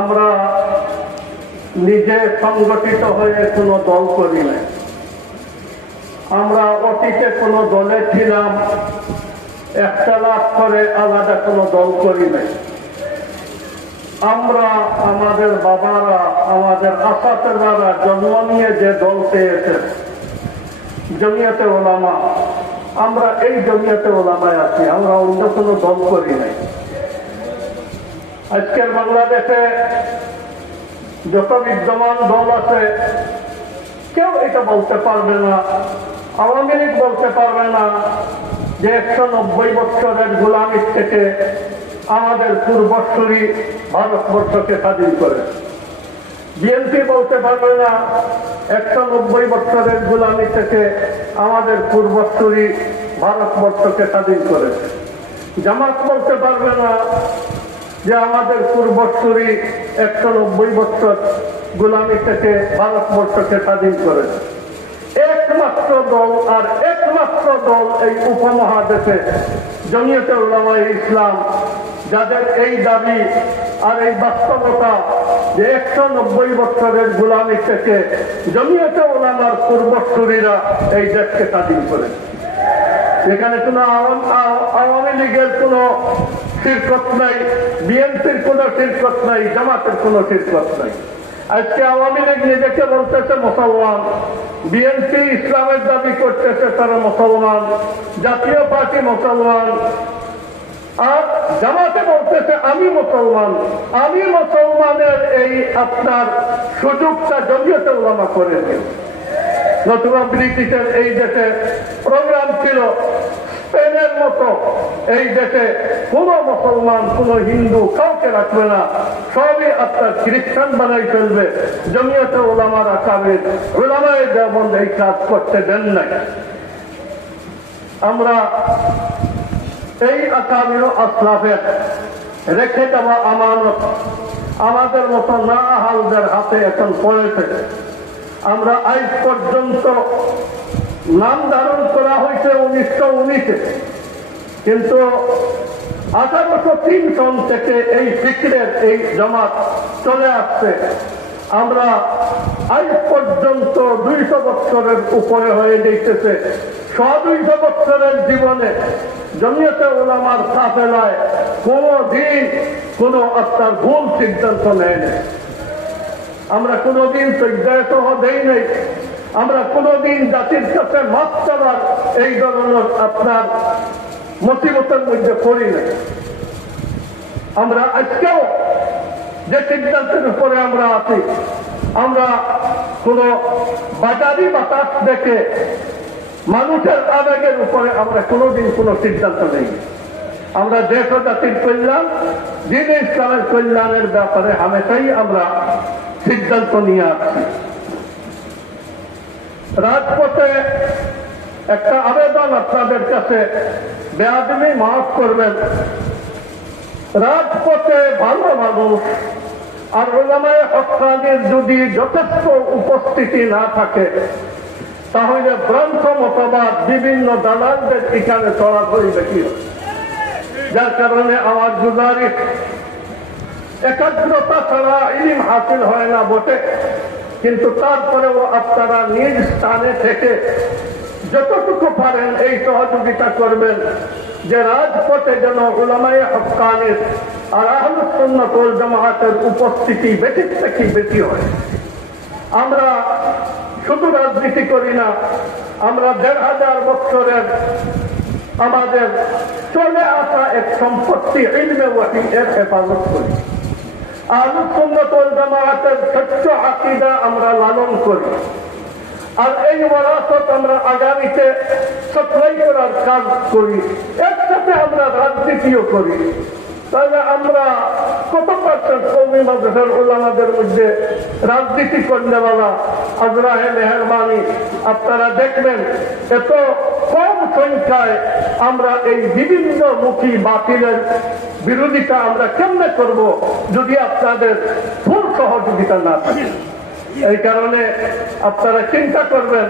আমরা নিজে সংগঠিত হয়ে কোনো দল করি না। আমরা অতীতে কোনো দলে ছিলাম, একটা লাভ করে আলাদা কোনো দল করি নাই। আমরা আমাদের বাবারা, আমাদের আসাতেরা জন্ম নিয়ে যে দল পেয়েছে জমিয়তে ওলামা, আমরা এই জমিয়তে ওলামায় আছি, আমরা অন্য কোনো দল করি নাই। আজকের বাংলাদেশে যত বিদ্যমান দল আছে কেউ এটা বলতে পারবে না, আওয়ামী লীগ বলতে পারবে না যে 190 বছরের গোলামির থেকে আমাদের পূর্বসূরি ভারতবর্ষকে স্বাধীন করে। বিএনপি বলতে পারবে না 190 বছরের গোলামি থেকে আমাদের পূর্বসূরি ভারতবর্ষকে স্বাধীন করেছে। জামাত বলতে পারবে না যে আমাদের পূর্বসূরি 190 বছর গোলামি থেকে ভারতবর্ষকে স্বাধীন করেছে। একমাত্র দল আর একমাত্র দল এই উপমহাদেশে জমিয়তে উলামায়ে ইসলাম, যাদের এই দাবি আর এই বাস্তবতা যে 190 বছরের গোলামি থেকে জমিয়তে উলামার পূর্বসূরীরা এই দেশকে স্বাধীন করেছে। এখানে কোন আওয়ামী লীগের কোন শিরকত নাই, বিএনপির কোন শিরকত নাই, জামাতের কোন শিরকত নাই। আজকে আওয়ামী লীগ নিজেকে বলতেছে মুসলমান, বিএনপি ইসলামের দাবি করতেছে তারা মুসলমান, জাতীয় পার্টি মুসলমান, আর জামাতে বলতেছে আমি মুসলমান। আমি মুসলমানের এই আপনার সুযোগটা জমিয়তে উলামা করে দিল। নতুবা ব্রিটিশের এই দেশে প্রোগ্রাম ছিল, স্পেনের মতো এই দেশে কোন মুসলমান কোন হিন্দু কাউকে রাখবে না, সবই আপনার খ্রিস্টান বানাই ফেলবে। জমিয়তে উলামারা কাবির উলামায়ে দেওবন্দ এই কাজ করতে দেন নাই। আমরা এই আকাবির আসলাফের রেখে দেওয়া আমানত আমাদের মতো না আহালদের হাতে এখন পড়েছে। আমরা আজ পর্যন্ত নাম ধারণ করা হয়েছে 1919-এ, কিন্তু 1803 সন থেকে এই ফিক্রের এই জামাত চলে আসছে। আমরা আজ পর্যন্ত 200 বছরের উপরে হয়ে যেতেছে। 100-200 বছরের জীবনে জমিয়তে উলামার কাফেলায় কোনদিন কোন আপনার ভুল সিদ্ধান্ত নেয়নি। আমরা কোনদিন সজ্জায়তহ দেই নাই, আমরা কোনদিন জাতির কাছে মাপ চাওয়ার এই ধরনের আপনার মুসিবতের মধ্যে পড়ি নাই। আমরা আজকেও যে সিদ্ধান্তের উপরে আমরা আছি, আমরা কোন বাজারি বাতাস দেখে মানুষের আবেগের উপরে আমরা কোনদিন কোন সিদ্ধান্ত নেই। আমরা দেশ ও জাতির কল্যাণ, দ্বীন ইসলামের কল্যাণের ব্যাপারে হামেশাই আমরা সিদ্ধান্ত নিয়ে আসছি। রাজপথে একটা আবেদন আপনাদের কাছে, বেয়াদবি মাফ করবেন। রাজপথে ভালো মানুষ আর উলামায়ে হক্কানির যদি যথেষ্ট উপস্থিতি না থাকে, তাহলে ভ্রান্ত মতবাদ বিভিন্ন দালালদের এখানে ছড়াছড়ি বেশি হয়। যার কারণে আমার গুজারিশ, একাগ্রতা ছাড়া ইলম হাসিল হয় না বটে, কিন্তু তারপরেও আপনারা নিজ স্থানে থেকে যতটুকু পারেন এই সহযোগিতা করবেন যে রাজপথে যেন উলামায়ে হক্কানির আর আহলুস সুন্নাত ওয়াল জামাআতের উপস্থিতি বেশি হয়। আমরা শুধু রাজনীতি করি না, আমরা 1500 বছরের আমাদের চলে আসা এক সম্পত্তি ইলমে ওয়াহী এর হেফাজত করি। আহলুস সুন্নাত ওয়াল জামাআতের সত্য আকীদা আমরা লালন করি, আর এই ওয়ারাসত আমরা আগামীতে সাপ্লাই করার কাজ করি। একসাথে আমরা রাজনীতিও করি। তাহলে আমরা কত পার্সেন্ট কওমি মাদ্রাসার উলামাদের মধ্যে রাজনীতি করনেওয়ালা আজরাহে মেহরবানি আপনারা দেখবেন। এত কম সংখ্যায় আমরা এই বিভিন্ন মুখী বাতিলের বিরোধিতা আমরা কেমনে করব যদি আপনাদের ফুল সহযোগিতা না থাকে। এই কারণে আপনারা চিন্তা করবেন।